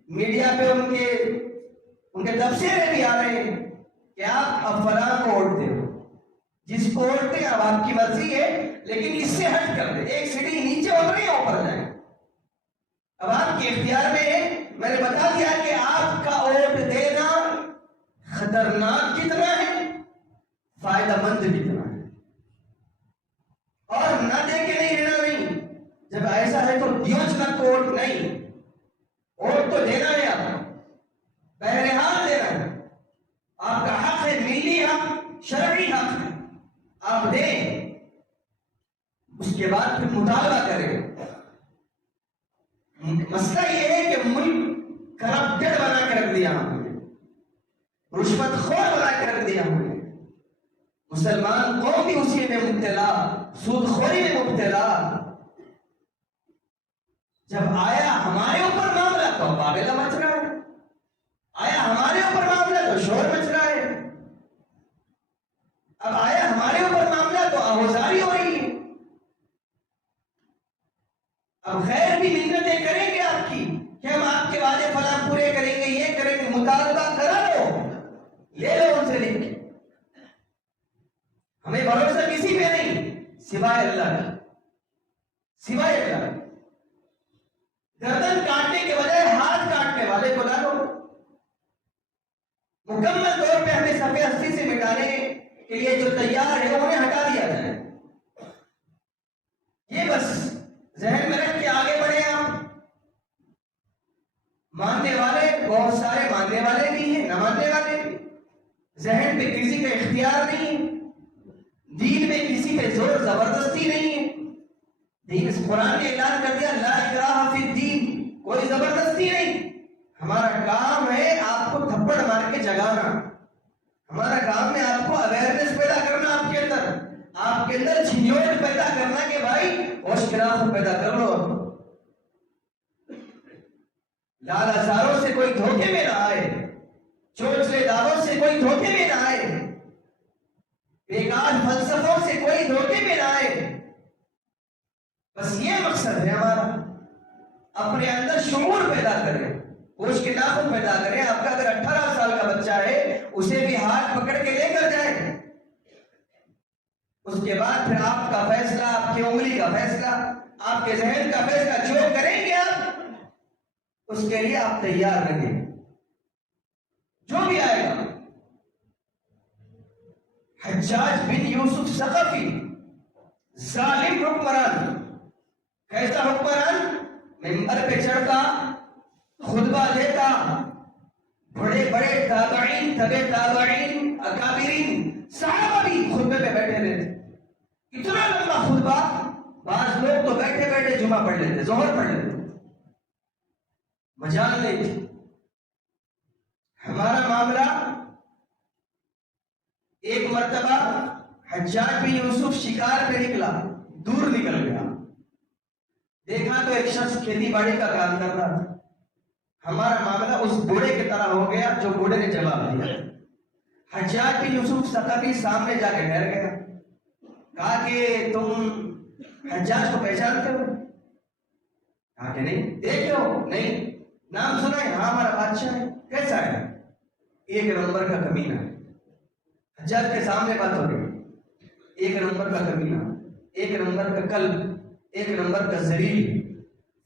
میڈیا پہ ان کے تبصرے بھی آ رہے ہیں کہ آپ اب فلاں کو ووٹ دیں، جس کو ووٹ دیں اب آپ کی مرضی ہے، لیکن اس سے ہٹ کر دیں، ایک سیڑھی نیچے اتر رہے ہیں اوپر جائیں، اب آپ کے اختیار میں ہے۔ میں نے بتا دیا کہ آپ کا ووٹ دینا خطرناک کتنا ہے، فائدہ مند کتنا ہے، اور نہ دے کے نہیں رہنا نہیں، جب ایسا ہے تو دیوچنا کو ووٹ نہیں، ووٹ تو دینا ہے، آپ بہرحال دینا ہے، آپ کا حق ہے، ملی حق، شرعی حق ہے، آپ دیں، اس کے بعد پھر مطالبہ کریں۔ مسئلہ یہ ہے کہ ملک کرپٹڈ بنا کے رکھ دیا ہم نے، رشوت خور بنا کے رکھ دیا ہم نے، مسلمان قوم بھی اسی میں مبتلا، سود خوری میں مبتلا۔ جب آیا ہمارے اوپر معاملہ تو باغلہ مچ رہا ہے، آیا ہمارے اوپر معاملہ تو شور مچ رہا ہے، اب آیا ہمارے اوپر معاملہ تو آوازاری ہو رہی ہے۔ اب خیر بھی منتیں کریں گے آپ کی کہ ہم آپ کے وعدے فلاں پورے کریں گے، یہ کریں گے، مطالبہ کرا لو، لے لو ان سے لکھ کے، ہمیں بھروسہ کسی پہ نہیں سوائے اللہ کی، سوائے اللہ کی۔ گردن کاٹنے کے بجائے ہاتھ کاٹنے والے کو لا لو، مکمل طور پہ ہمیں صفحے ہستی سے مٹانے کے لیے جو تیار ہے انہیں ہٹا دیا جائے، یہ بس ذہن میں رکھ کے آگے بڑھے۔ آپ ماننے والے بہت سارے ماننے والے بھی ہیں، نہ ماننے والے بھی، ذہن پہ کسی کا اختیار نہیں ہے، دین میں کسی پہ زور زبردستی نہیں ہے، دین قرآن نے اعلان کر دیا لا اکراہ فی الدین، کوئی زبردستی نہیں، ہمارا کام ہے آپ کو تھپڑ مار کے جگانا، ہمارا کام ہے آپ کو اویئرنیس پیدا کرنا، آپ کے اندر جھنجھوڑ پیدا کرنا کہ بھائی ہوشگراف پیدا کر لو، لال ہزاروں سے کوئی دھوکے میں نہ آئے، چوچلے دعووں سے کوئی دھوکے میں نہ آئے، بیکار فلسفوں سے کوئی دھوکے میں نہ آئے، بس یہ مقصد ہے ہمارا، اپنے اندر شعور پیدا کریں، ہوش کے ناخن پیدا کریں۔ آپ کا اگر 18 سال کا بچہ ہے اسے بھی ہاتھ پکڑ کے لے کر جائیں، اس کے بعد پھر آپ کا فیصلہ، آپ کی انگلی کا فیصلہ، آپ کے ذہن کا فیصلہ، جو کریں گے آپ اس کے لیے آپ تیار رہیں، جو بھی آئے گا۔ حجاج بن یوسف ثقفی ظالم حکمران، کیسا حکمران؟ ممبر پہ چڑھتا، خطبہ دیتا، بڑے بڑے تابعین، تبع تابعین، اکابرین، صحابہ بھی خطبے پہ بیٹھے رہتے. اتنا لمبا خطبہ، بعض لوگ تو بیٹھے بیٹھے جمعہ پڑھ لیتے، ظہر پڑھ لیتے، مجال نہیں تھی. ہمارا معاملہ، ایک مرتبہ حجاج بن یوسف شکار پہ نکلا، دور نکل گیا، دیکھا تو ایک شخص کھیتی باڑی کا کام کر رہا تھا. ہمارا معاملہ اس بوڑھے کی طرح ہو گیا جو بوڑھے نے جواب دیا. حجاج بن یوسف ثقفی سامنے جا کے ٹھہر گیا، کہا کہ تم حجاج کو پہچانتے ہو؟ کہا کہ نہیں. دیکھتے ہو؟ نہیں. نام سنا ہے؟ ہاں ہمارا بادشاہ ہے. کیسا ہے؟ ایک نمبر کا کمینہ. حجاج کے سامنے بات ہو رہی، ایک نمبر کا کمینہ، ایک نمبر کا قلب، ایک نمبر کا ذلیل،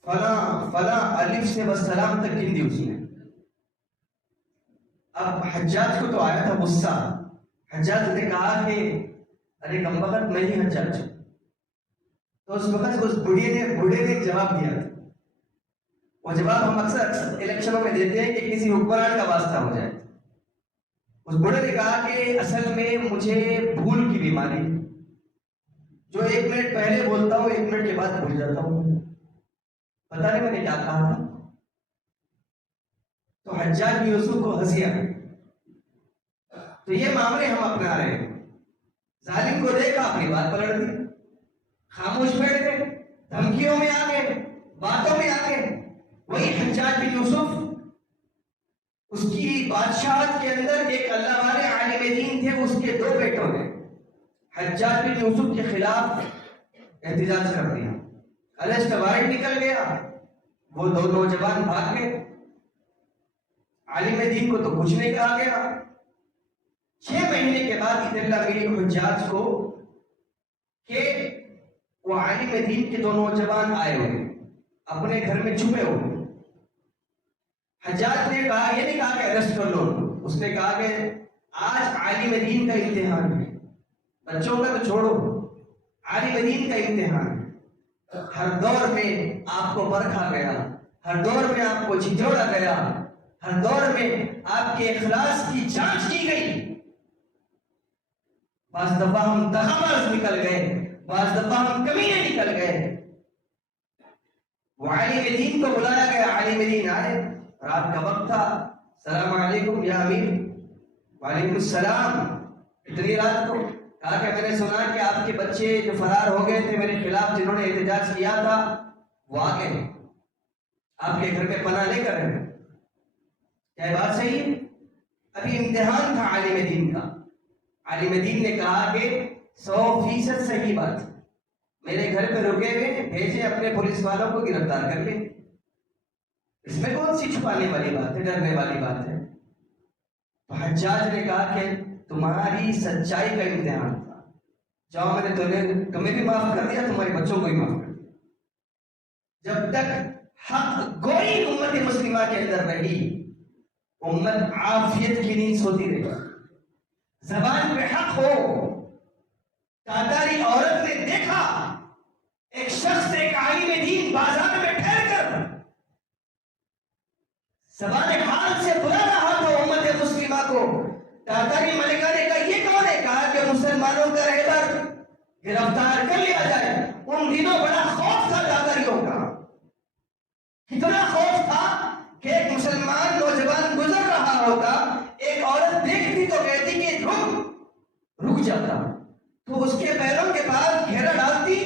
فلاں فلاں، الف سے بس سلام تک گن دی اس نے. اب حجاج کو تو آیا تھا غصہ. حجاج نے کہا کہ ارے کمبخت میں ہی حجاج. تو اس وقت اس بوڑھے نے جواب دیا تھا. وہ جواب ہم اکثر الیکشنوں میں دیتے ہیں کہ کسی حکمران کا واسطہ ہو جائے. اس بوڑھے نے کہا کہ اصل میں مجھے بھول کی بیماری، جو 1 منٹ پہلے بولتا ہوں 1 منٹ کے بعد بھول جاتا ہوں. پتہ نہیں میں نے کیا کہا تھا. تو حجاج بن یوسف کو ہنسی آئی. تو یہ معاملے ہم اپنا رہے ہیں. ظالم کو دیکھا، اپنی بات پلٹ دی، خاموش بیٹھ گئے، دھمکیوں میں آ گئے، باتوں میں آ گئے. وہی حجاج بن یوسف، اس کی بادشاہت کے اندر ایک اللہ والے عالم دین تھے، اس کے 2 بیٹوں نے حجاج بن یوسف کے خلاف احتجاج کر دیا. ارسٹ وارنٹ نکل گیا، وہ 2 نوجوان بھاگ گئے. عالم دین کو تو کچھ نہیں کہا گیا. 6 مہینے کے بعد اطلاع ملی حجاج کو کہ وہ عالم دین کے 2 نوجوان آئے ہوئے، اپنے گھر میں چھپے ہوئے. حجاج نے کہا، یہ نہیں کہا کہ ارسٹ کر لو، اس نے کہا کہ آج عالم دین کا امتحان ہے. بچوں کا تو چھوڑو، عالم دین کا امتحان ہے. ہر دور میں آپ کو پرکھا گیا، ہر دور میں آپ کو جھنجھوڑا گیا، ہر دور میں آپ کے اخلاص کی جانچ کی گئی. بعض دفعہ ہم دغاباز نکل گئے، بعض دفعہ ہم کمینے نکل گئے. وہ عالم دین کو بلایا گیا، عالم دین آئے، رات کا وقت تھا. السلام علیکم یا امیر. وعلیکم السلام. اتنی رات کو؟ کہا کہ میں نے سنا کہ آپ کے بچے جو فرار ہو گئے تھے میرے خلاف، جنہوں نے احتجاج کیا تھا، وہ آ گئے آپ کے گھر پہ پناہ لے کر رہے ہیں. کیا یہ بات صحیح ہے؟ ابھی امتحان تھا عالم دین کا. عالم دین نے کہا کہ 100% صحیح بات، میرے گھر پہ رکے ہوئے، بھیجے اپنے پولیس والوں کو گرفتار کر لیں. اس میں کون سی چھپانے والی بات ہے، ڈرنے والی بات ہے؟ تو حجاج نے کہا کہ تمہاری سچائی کا امتحان تھا، جاؤ میں نے تمہیں بھی معاف کر دیا، تمہارے بچوں کو بھی معاف کر دیا. جب تک حق گوئی امت مسلمہ کے اندر رہی، امت عافیت کی نیند سوتی رہی. زبان پہ حق ہو. تاتاری عورت نے دیکھا ایک شخص، ایک عالم دین بازار میں ٹھہر کر زبان حال سے بلا رہا تھا امت مسلمہ کو. تاتاری ملکہ نے کہا یہ کون ہے؟ کہا کہ مسلمانوں کا رہبر گرفتار کر لیا جائے. ان دنوں بڑا خوف تھا تاتاریوں کا، کتنا خوف تھا کہ ایک مسلمان نوجوان گزر رہا ہوتا، ایک عورت دیکھتی تو کہتی کہ رک جاتا، تو اس کے پیروں کے پاس گھیرا ڈالتی،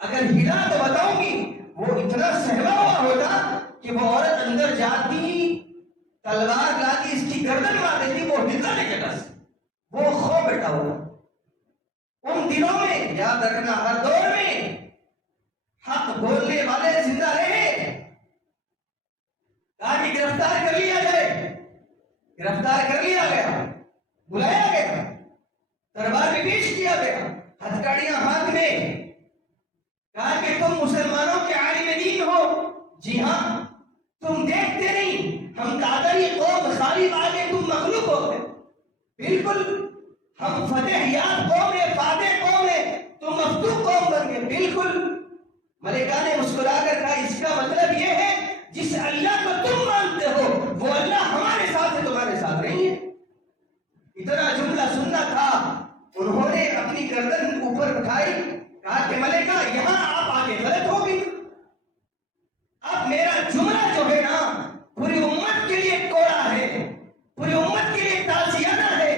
اگر ہلا تو بتاؤں گی. وہ اتنا سہما ہوا ہوتا کہ وہ عورت اندر جاتی، تلوار لاتی، اس کی گردن مار دیتی، وہ ہلتا نہیں جگہ سے. وہ خوف بیٹھا ہوا. ان دنوں میں یاد رکھنا، ہر دور میں حق بولنے والے زندہ رہے. کہا کہ گرفتار کر لیا جائے. گرفتار کر لیا گیا، بلایا گیا، دربار میں پیش کیا گیا، ہتھکڑیاں ہاتھ میں. کہا کہ تم مسلمانوں کے عالم دین ہو؟ جی ہاں. تم دیکھتے نہیں ہم تاتاری قوم خالی آگے، تم مخلوق ہو گئے. بالکل ہم فتح یاب قوم ہے، فاتح قوم ہے، تم مفتوح قوم بن گئے. بالکل. ملکہ نے مسکرا کر کہا اس کا مطلب یہ ہے جس اللہ کو تم مانتے ہو وہ اللہ ہمارے ساتھ ہے، تمہارے اٹھائی, کہا کہ ملکہ یہاں آپ آگے غلط ہو گئی. اب میرا جملہ جو ہے نا پوری امت کے لیے کوڑا ہے, پوری امت کے لیے تازیانہ ہے,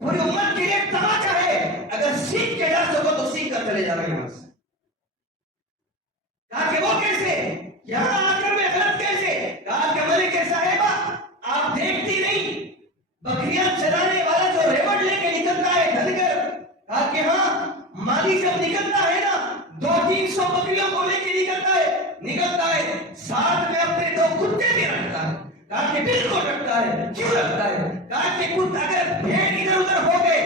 پوری امت کے لیے تماچا ہے. اگر سیکھ کے جا سکو تو سیکھ کر چلے جا رہے ہیں. کہا کہ وہ کیسے, یہاں آ کر میں غلط کیسے؟ کہا کہ ملکہ صاحبہ آپ دیکھتی نہیں, بکریاں چرانے والا جو ریوڑ لے کے نکلتا ہے دھنگر, کہا کہ ہاں مالی جب نکلتا ہے نا 200-300 بکریوں کو لے کے نکلتا ہے, ساتھ میں اپنے 2 کتے بھی رکھتا ہے. کہا کہ بالکل رکھتا ہے. کیوں رکھتا ہے؟ کہا کہ اگر بھیڑ ادھر ادھر ہو گئے,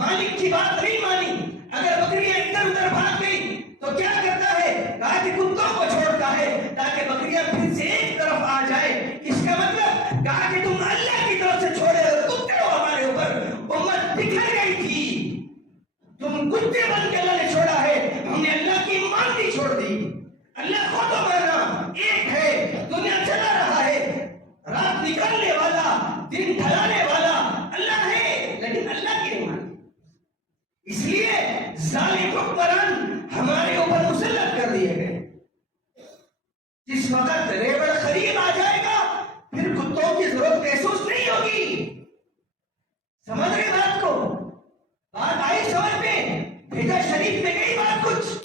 مالک کی بات نہیں مانی, اگر بکریاں ادھر ادھر بھاگ گئی تو کیا کرتا ہے؟ کہا کہ کتوں کو چھوڑتا ہے تاکہ بکریاں پھر سے ایک طرف آ جائے. اس کا مطلب کہا کہ تم اللہ کی طرف سے چھوڑے اور کتے ہو ہمارے اوپر, امت بکھر گئی تھی, تم کتے بن کے اللہ نے چھوڑا ہے, ہم نے اللہ کی مان بھی چھوڑ دی. اللہ خود ہمارا ایک ہے, دنیا چلا رہا ہے, رات نکالنے والا دن ڈھلانے والا اللہ ہے, لیکن اللہ کی نہیں مانی. اس لیے ظالم حکمران ہمارے اوپر مسلط کر دیے گئے. جس وقت ریوڑ قریب آ جائے گا پھر کتوں کی ضرورت محسوس نہیں ہوگی. سمجھ رہے بات کو؟ بات آئی سمجھ میں؟ بھیجا شریف میں گئی بات کچھ.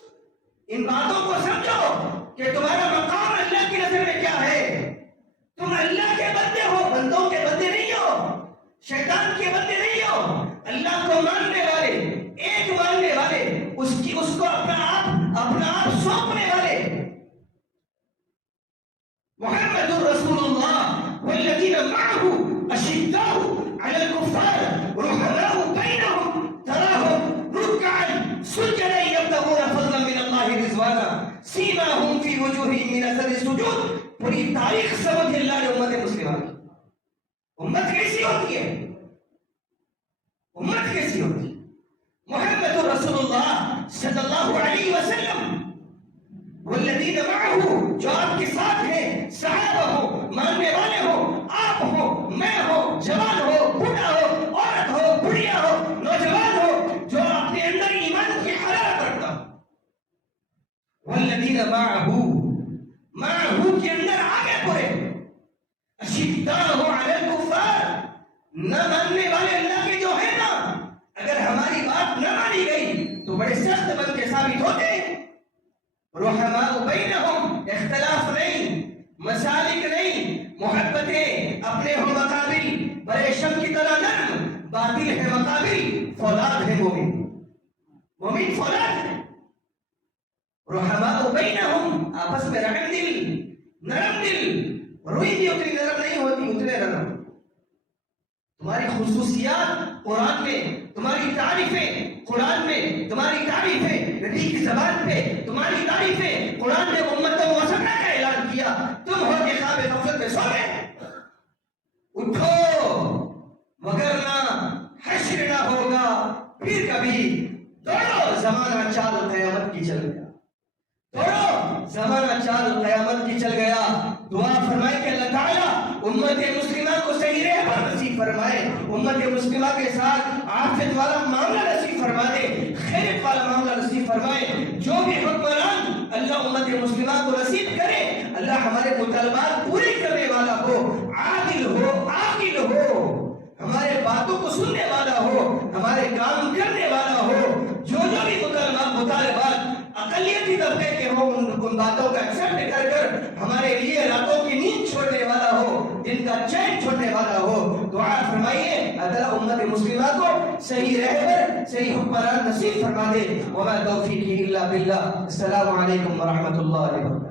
ان باتوں کو سمجھو کہ تمہارا مقام اللہ کی نظر میں کیا ہے. تم اللہ کے بندے ہو, بندوں کے بندے نہیں ہو, شیطان کے بندے نہیں ہو. اللہ کو ماننے والے, ایک ماننے والے, اس کو اپنا آپ سونپنے والے. محمد رسول اللہ والذین معه اشداء علی الکفار رحماء بینہم تراہم رکعا سجدا یبتغون فضلا من اللہ رضوانا سیماہم فی وجوہہم من اثر السجود. پوری تاریخ سمجھ اللہ نے امت مسلمہ کی. امت کیسی ہوتی ہے؟ امت کیسی ہوتی ہے؟ محمد رسول اللہ صلی اللہ علیہ وسلم والذین معه, جو آپ کے ساتھ ہیں, صحابہ ہو, ماننے والے ہو, آپ ہو, میں ہو, جوان ہو, بوڑھا ہو, عورت ہو, بڑھیا ہو, نوجوان ہو, جو اپنے اندر ایمان کی حرارت رکھتا ہو. والذین معه کے اندر آگے پورے اشداء علی الکفار, نہ ماننے والے اللہ کے جو ہے نا, اگر ہماری بات نہ مانی گئی تو بڑے سخت بن کے ثابت ہوتے ہیں. رحماء بینہم, اختلاف نہیں, مسالک نہیں, محبتیں اپنے ہم مقابل, بریشم کی طرح نرم, باطل ہے مقابل, فولاد ہے مومن, مومن فولاد ہے. رحماء بینہم, آپس میں رحم دل, نرم دل. روئی بھی اتنی نرم نہیں ہوتی اتنے نرم. تمہاری خصوصیات قرآن میں, تمہاری تعریفیں قرآن میں, تمہاری تعریفیں نبی کی زبان پہ, تمہاری تعریفیں قرآن نے امت موثقہ کا اعلان کیا. تم ہو کے خواب غفلت میں سو گئے. اٹھو وگرنہ حشر نہ ہوگا پھر کبھی. دوڑو زمانہ چال قیامت کی چل گیا, دوڑو زمانہ چال قیامت کی چل گیا. دعا فرمائے کہ اللہ تعالیٰ امت مسلمہ کو صحیح رہبر نصیب فرمائے, امت مسلمہ کے ساتھ عافیت والا معاملہ نصیب فرما دے, خیرت والا معاملہ نصیب فرمائے. جو بھی حکمران اللہ امت مسلمہ کو نصیب کرے, اللہ ہمارے مطالبات پورے کرنے والا ہو, عادل ہو, عاقل ہو, ہمارے باتوں کو سننے والا ہو, ہمارے کام کرنے والا ہو. جو بھی مطالبات اقلیتی طبقے کے ہو ان باتوں کا ایکسپٹ کر ہمارے لیے راتوں کی نیند چھوڑنے والا ہو, دن کا چین چھوڑنے والا ہو. دعا فرمائیے اللہ امت مسلمہ کو صحیح رہبر, صحیح حکمران نصیب فرما دے. وما توفیقی الا باللہ. السلام علیکم ورحمۃ اللہ وبرکاتہ.